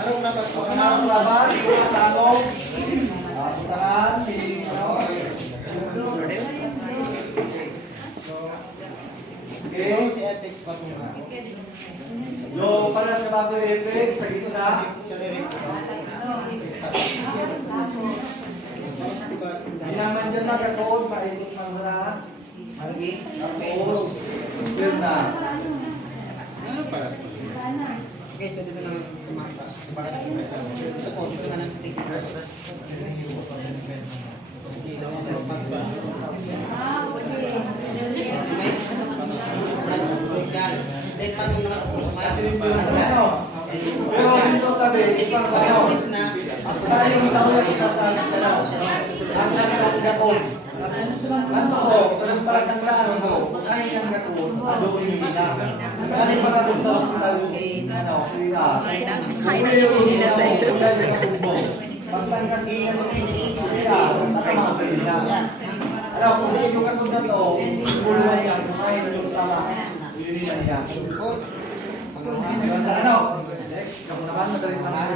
Anong dapat po? Anong laban? Ito sa anong? Pasangan? Okay. Si FX pa po nga. Yung palas na bago yung FX, sa gitna. Hindi naman dyan magkakod, maikot lang sa na. Manggi. Tapos, split na. Okay, so dito naman kumaka. Bakit ako may tao? Ito po, dito na lang sa ticket. Then patong naman ako sa mga sinibulan sa ano. Pero dito tabi, ipang ano. Dahil yung tao na kita sa dalaw. Ang nangyari ko. Ano ko, sa nasparat ng klaro ko, kaya niyang gagawin, ano yung hina. Saan yung pagkakot sa hospital, ano, sila. Sumili yung hina sa ito, kaya yung kakubong. Pagpangkas niya yung sila, basta ka mga hina. Ano, kung sino yung kakubong na to, puluhan niya, kumain yung tama. Yun niya niya. Ano? Next, kamu naman, madaling lang sa